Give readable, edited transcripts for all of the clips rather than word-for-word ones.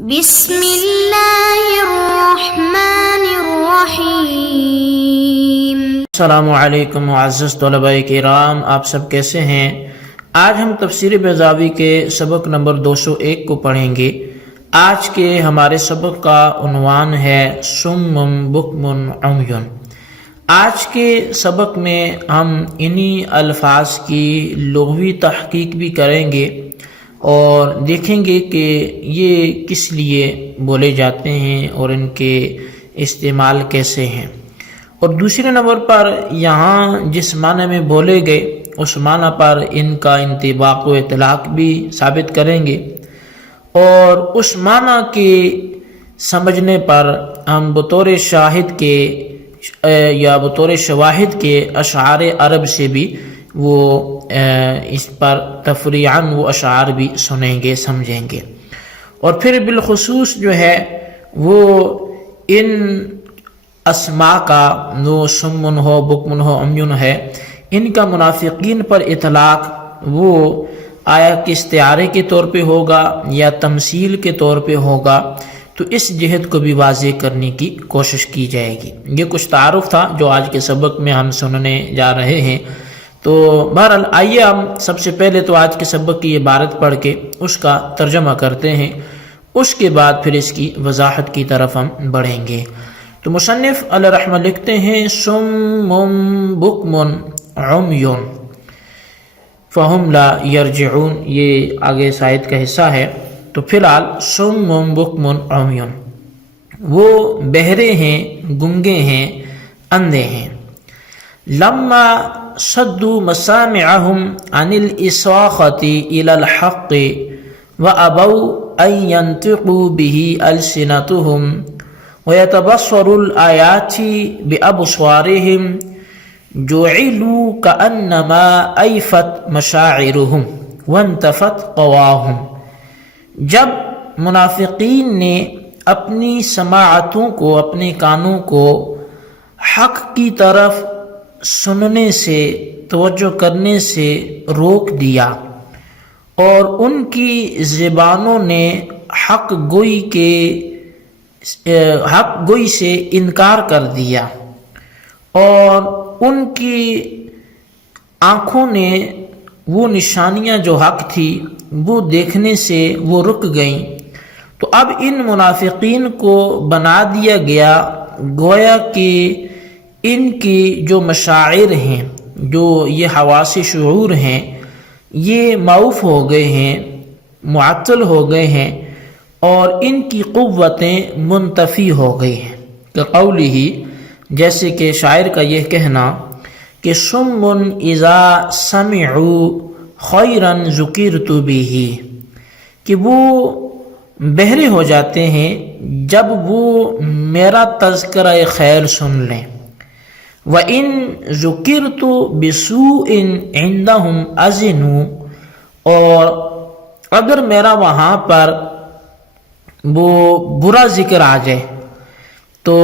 بسم اللہ الرحمن الرحیم۔ السلام علیکم معزز طلباء کرام، آپ سب کیسے ہیں؟ آج ہم تفسیر بیضاوی کے سبق نمبر 201 کو پڑھیں گے۔ آج کے ہمارے سبق کا عنوان ہے صم بکم عمی۔ آج کے سبق میں ہم انہی الفاظ کی لغوی تحقیق بھی کریں گے اور دیکھیں گے کہ یہ کس لیے بولے جاتے ہیں اور ان کے استعمال کیسے ہیں، اور دوسرے نمبر پر یہاں جس معنی میں بولے گئے اس معنی پر ان کا انطباق و اطلاق بھی ثابت کریں گے، اور اس معنی کے سمجھنے پر ہم بطور شاہد کے یا بطور شواہد کے اشعار عرب سے بھی وہ اس پر تفریعاً وہ اشعار بھی سنیں گے، سمجھیں گے، اور پھر بالخصوص جو ہے وہ ان اسماء کا جو سمن ہو، بکمن ہو، عمیون ہے، ان کا منافقین پر اطلاق وہ آیا کہ استعارے کے طور پہ ہوگا یا تمثیل کے طور پہ ہوگا، تو اس جہت کو بھی واضح کرنے کی کوشش کی جائے گی۔ یہ کچھ تعارف تھا جو آج کے سبق میں ہم سننے جا رہے ہیں۔ تو بہرحال آئیے ہم سب سے پہلے تو آج کے سبق کی عبارت پڑھ کے اس کا ترجمہ کرتے ہیں، اس کے بعد پھر اس کی وضاحت کی طرف ہم بڑھیں گے۔ تو مصنف علیہ رحمہ لکھتے ہیں صم بکم عمی فہم لا یرجعون، یہ آگے سائد کا حصہ ہے۔ تو فی الحال صم بکم عمی، وہ بہرے ہیں، گنگے ہیں، اندھے ہیں۔ لما صدوا مسامعهم عن الإصاغة إلى الحق وأبوا أن ينطقوا به ألسنتهم ويتبصروا الآيات بأبصارهم جعلوا كأنما أيفت مشاعرهم وانتفت قواهم۔ جب منافقین نے اپنی سماعتوں کو، اپنے کانوں کو حق کی طرف سننے سے، توجہ کرنے سے روک دیا، اور ان کی زبانوں نے حق گوئی سے انکار کر دیا، اور ان کی آنکھوں نے وہ نشانیاں جو حق تھی وہ دیکھنے سے وہ رک گئیں، تو اب ان منافقین کو بنا دیا گیا گویا کہ ان کی جو مشاعر ہیں، جو یہ حواس شعور ہیں، یہ معوف ہو گئے ہیں، معطل ہو گئے ہیں، اور ان کی قوتیں منتفی ہو گئی ہیں۔ کہ قولہ، جیسے کہ شاعر کا یہ کہنا کہ صم اذا سمعوا خیرا ذکرت بہ، کہ وہ بہرے ہو جاتے ہیں جب وہ میرا تذکرہ خیر سن لیں۔ وَإِن ذُكِرْتُ بِسُوءٍ عِنْدَهُمْ أَذِنُوا، اور اگر میرا وہاں پر وہ برا ذکر آ جائے تو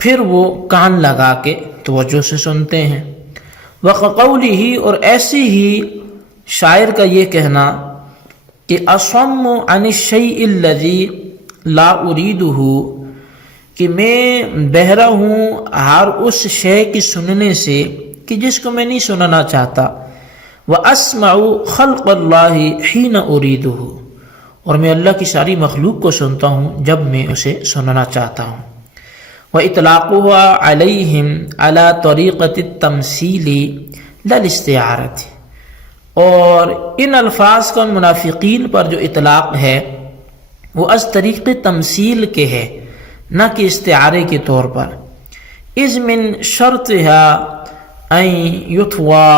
پھر وہ کان لگا کے توجہ سے سنتے ہیں۔ وَقَوْلِهِ، اور ایسے ہی شاعر کا یہ کہنا کہ أَصَمُّ عَنِ الشَّيْءِ الَّذِي لَا أُرِيدُهُ، کہ میں بہرا ہوں ہر اس شے کی سننے سے کہ جس کو میں نہیں سننا چاہتا۔ وَأَسْمَعُ خَلْقَ اللَّهِ حِينَ أُرِيدُهُ، اور میں اللہ کی ساری مخلوق کو سنتا ہوں جب میں اسے سننا چاہتا ہوں۔ وَإِطْلَاقُهَا عَلَيْهِمْ عَلَى طَرِيقَةِ التَّمْثِيلِ لَا الِاسْتِعَارَةِ، اور ان الفاظ کا منافقین پر جو اطلاق ہے وہ از طریق تمثیل کے ہے، نہ کہ استعارے کے طور پر۔ اذ من شرطها ان یطوى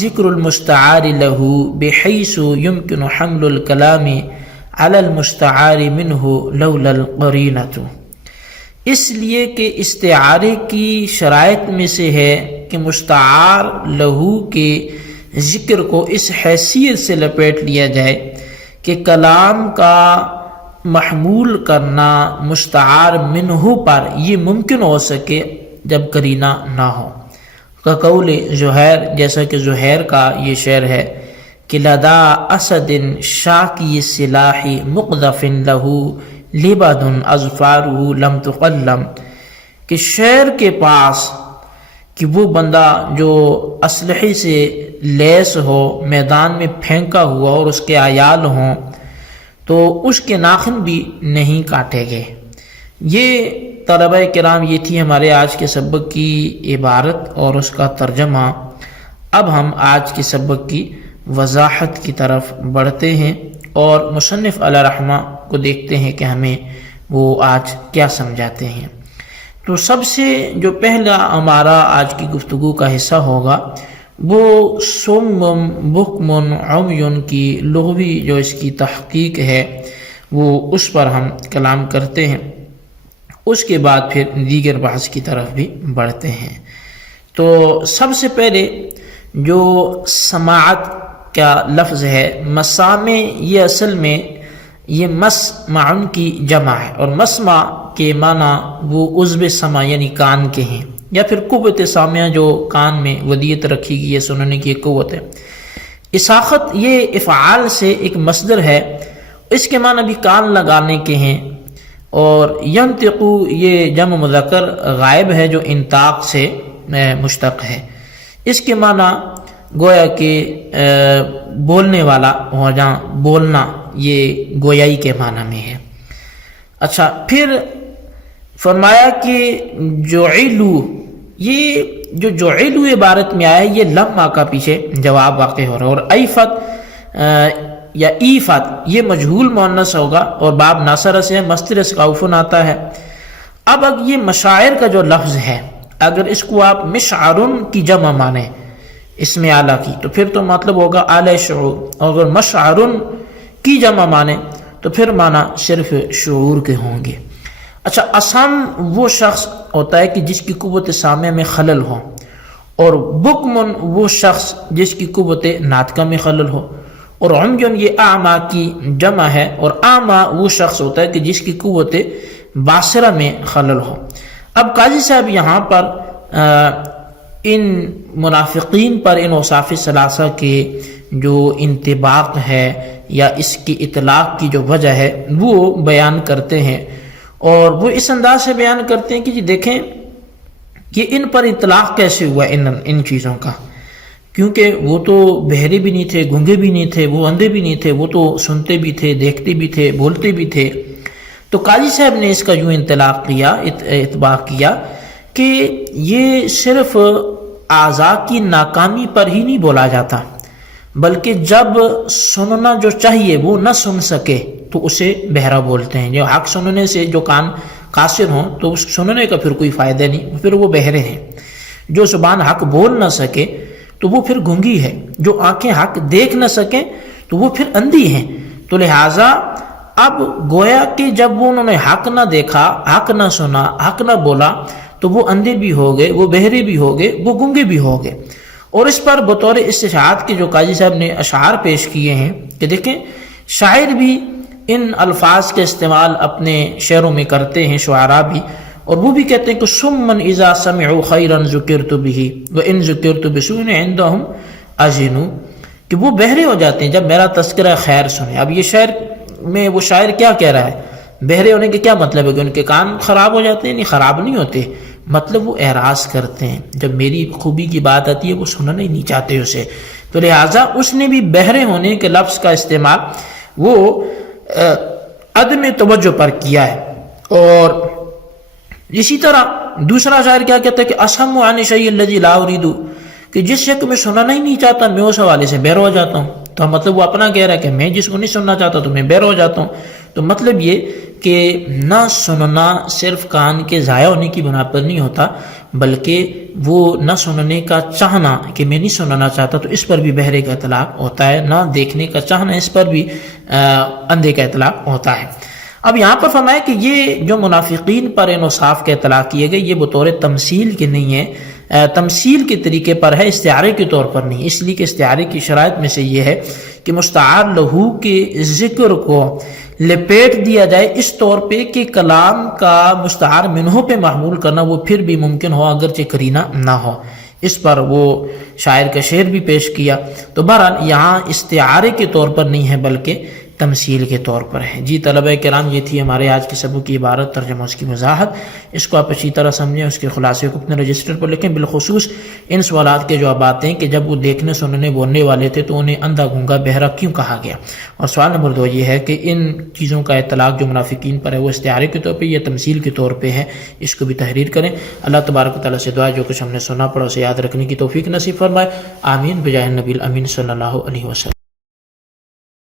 ذکر المستعار له بحيث يمكن حمل الكلام على المستعار منه لولا القرینۃ، اس لیے کہ استعارے کی شرائط میں سے ہے کہ مستعار لہو کے ذکر کو اس حیثیت سے لپیٹ لیا جائے کہ کلام کا محمول کرنا مستعار منہ پر یہ ممکن ہو سکے جب قرینہ نہ ہو۔ کا قول زہیر، جیسا کہ زہیر کا یہ شعر ہے کہ لدا اسد شاکی سلاح مقذف لہو لبد اظفارہ لم تقلم، کہ شیر کے پاس کہ وہ بندہ جو اسلحے سے لیس ہو، میدان میں پھینکا ہوا اور اس کے عیال ہوں تو اس کے ناخن بھی نہیں کاٹے گئے۔ یہ طلبہ کرام یہ تھی ہمارے آج کے سبق کی عبارت اور اس کا ترجمہ۔ اب ہم آج کے سبق کی وضاحت کی طرف بڑھتے ہیں اور مصنف علیہ رحمہ کو دیکھتے ہیں کہ ہمیں وہ آج کیا سمجھاتے ہیں۔ تو سب سے جو پہلا ہمارا آج کی گفتگو کا حصہ ہوگا وہ صم بکم عمی کی لغوی جو اس کی تحقیق ہے وہ اس پر ہم کلام کرتے ہیں، اس کے بعد پھر دیگر بحث کی طرف بھی بڑھتے ہیں۔ تو سب سے پہلے جو سماعت کا لفظ ہے، مسامع، یہ اصل میں یہ مسمع کی جمع ہے، اور مسمع کے معنی وہ عضو سمع یعنی کان کے ہیں، یا پھر قوت سامعہ جو کان میں ودیت رکھی گئی ہے، سننے کی ایک قوت ہے۔ اساخت یہ افعال سے ایک مصدر ہے، اس کے معنی بھی کان لگانے کے ہیں، اور ینطقو یہ جمع مذکر غائب ہے جو انطاق سے مشتق ہے، اس کے معنی گویا کہ بولنے والا ہو جہاں بولنا، یہ گویائی کے معنی میں ہے۔ اچھا، پھر فرمایا کہ جعلو، یہ جو جعلو عبارت میں آیا یہ لما کا پیچھے جواب واقع ہو رہا ہے، اور ایفت یا ایفت یہ مجہول مؤنث ہوگا اور باب ناصرہ سے مصدر اسقوفن آتا ہے۔ اب یہ مشاعر کا جو لفظ ہے، اگر اس کو آپ مشعرن کی جمع مانیں، اسم اعلیٰ کی، تو پھر تو مطلب ہوگا اعلی شعور، اور اگر مشعرن کی جمع مانیں تو پھر معنی صرف شعور کے ہوں گے۔ اچھا، اصم وہ شخص ہوتا ہے کہ جس کی قوت سامع میں خلل ہو، اور بکمن وہ شخص جس کی قوت ناطقہ میں خلل ہو، اور عمین یہ اعمیٰ کی جمع ہے، اور اعمیٰ وہ شخص ہوتا ہے کہ جس کی قوت باصرہ میں خلل ہو۔ اب قاضی صاحب یہاں پر ان منافقین پر ان اوصاف ثلاثہ کے جو انطباق ہے یا اس کی اطلاق کی جو وجہ ہے وہ بیان کرتے ہیں، اور وہ اس انداز سے بیان کرتے ہیں کہ جی دیکھیں کہ ان پر اطلاق کیسے ہوا ان چیزوں کا، کیونکہ وہ تو بہرے بھی نہیں تھے، گونگے بھی نہیں تھے، وہ اندھے بھی نہیں تھے، وہ تو سنتے بھی تھے، دیکھتے بھی تھے، بولتے بھی تھے۔ تو قاضی صاحب نے اس کا یوں انطلاق کیا، اطباق کیا کہ یہ صرف اعضاء کی ناکامی پر ہی نہیں بولا جاتا، بلکہ جب سننا جو چاہیے وہ نہ سن سکے تو اسے بہرا بولتے ہیں۔ جو حق سننے سے جو کان قاصر ہوں تو اس سننے کا پھر کوئی فائدہ نہیں، پھر وہ بہرے ہیں۔ جو زبان حق بول نہ سکے تو وہ پھر گنگی ہے، جو آنکھیں حق دیکھ نہ سکیں تو وہ پھر اندھی ہیں۔ تو لہٰذا اب گویا کہ جب انہوں نے حق نہ دیکھا، حق نہ سنا، حق نہ بولا تو وہ اندھے بھی ہو گئے، وہ بہرے بھی ہو گئے، وہ گنگے بھی ہو گئے۔ اور اس پر بطور استشہاد کے جو قاضی صاحب نے اشعار پیش کیے ہیں کہ دیکھیں شاعر بھی ان الفاظ کے استعمال اپنے شعروں میں کرتے ہیں، شعراء بھی، اور وہ بھی کہتے ہیں کہ سمن اذا سمعوا خیرا ذکرت به وان ذکرت بسوء عندهم اذنوا، کہ وہ بہرے ہو جاتے ہیں جب میرا تذکرہ خیر سنے۔ اب یہ شعر میں وہ شاعر کیا کہہ رہا ہے؟ بہرے ہونے کے کیا مطلب ہے کہ ان کے کان خراب ہو جاتے ہیں؟ نہیں، خراب نہیں ہوتے، مطلب وہ اعراض کرتے ہیں، جب میری خوبی کی بات آتی ہے وہ سننا ہی نہیں چاہتے اسے۔ تو لہٰذا اس نے بھی بہرے ہونے کے لفظ کا استعمال وہ عدم توجہ پر کیا ہے۔ اور اسی طرح دوسرا شاعر کیا کہتا ہے کہ اسم عن الشیء الذی لا ارید، کہ جس شے کو میں سننا ہی نہیں چاہتا میں اس حوالے سے بہر ہو جاتا ہوں۔ تو مطلب وہ اپنا کہہ رہا ہے کہ میں جس کو نہیں سننا چاہتا تو میں بہر ہو جاتا ہوں۔ تو مطلب یہ کہ نہ سننا صرف کان کے ضائع ہونے کی بنا پر نہیں ہوتا، بلکہ وہ نہ سننے کا چاہنا کہ میں نہیں سننا چاہتا تو اس پر بھی بہرے کا اطلاق ہوتا ہے، نہ دیکھنے کا چاہنا اس پر بھی اندھے کا اطلاق ہوتا ہے۔ اب یہاں پر فرمایا کہ یہ جو منافقین پر ان اوصاف کے اطلاق کیے گئے یہ بطور تمثیل کے نہیں ہے، تمثیل کے طریقے پر ہے، استعارے کے طور پر نہیں، اس لیے کہ استعارے کی شرائط میں سے یہ ہے کہ مستعار لہو کے ذکر کو لپیٹ دیا جائے اس طور پہ کہ کلام کا مستعار منہ پہ محمول کرنا وہ پھر بھی ممکن ہو اگرچہ قرینہ نہ ہو۔ اس پر وہ شاعر کا شعر بھی پیش کیا۔ تو بہرحال یہاں استعارے کے طور پر نہیں ہے بلکہ تمثیل کے طور پر ہے۔ جی طلبہ کرام، یہ تھی ہمارے آج کے سبق کی عبارت، ترجمہ اس کی وضاحت۔ اس کو آپ اچھی طرح سمجھیں، اس کے خلاصے کو اپنے رجسٹر پر لکھیں۔ بالخصوص ان سوالات کے جوابات ہیں کہ جب وہ دیکھنے سننے بولنے والے تھے تو انہیں اندھا گونگا بہرا کیوں کہا گیا؟ اور سوال نمبر 2 یہ ہے کہ ان چیزوں کا اطلاق جو منافقین پر ہے وہ استعارے کے طور پہ یا تمثیل کے طور پہ ہے، اس کو بھی تحریر کریں۔ اللہ تبارک و تعالیٰ سے دعا جو کچھ ہم نے سنا پڑا اسے یاد رکھنے کی توفیق نصیب فرمائے، آمین بجائے نبی الامین صلی اللہ علیہ وسلم۔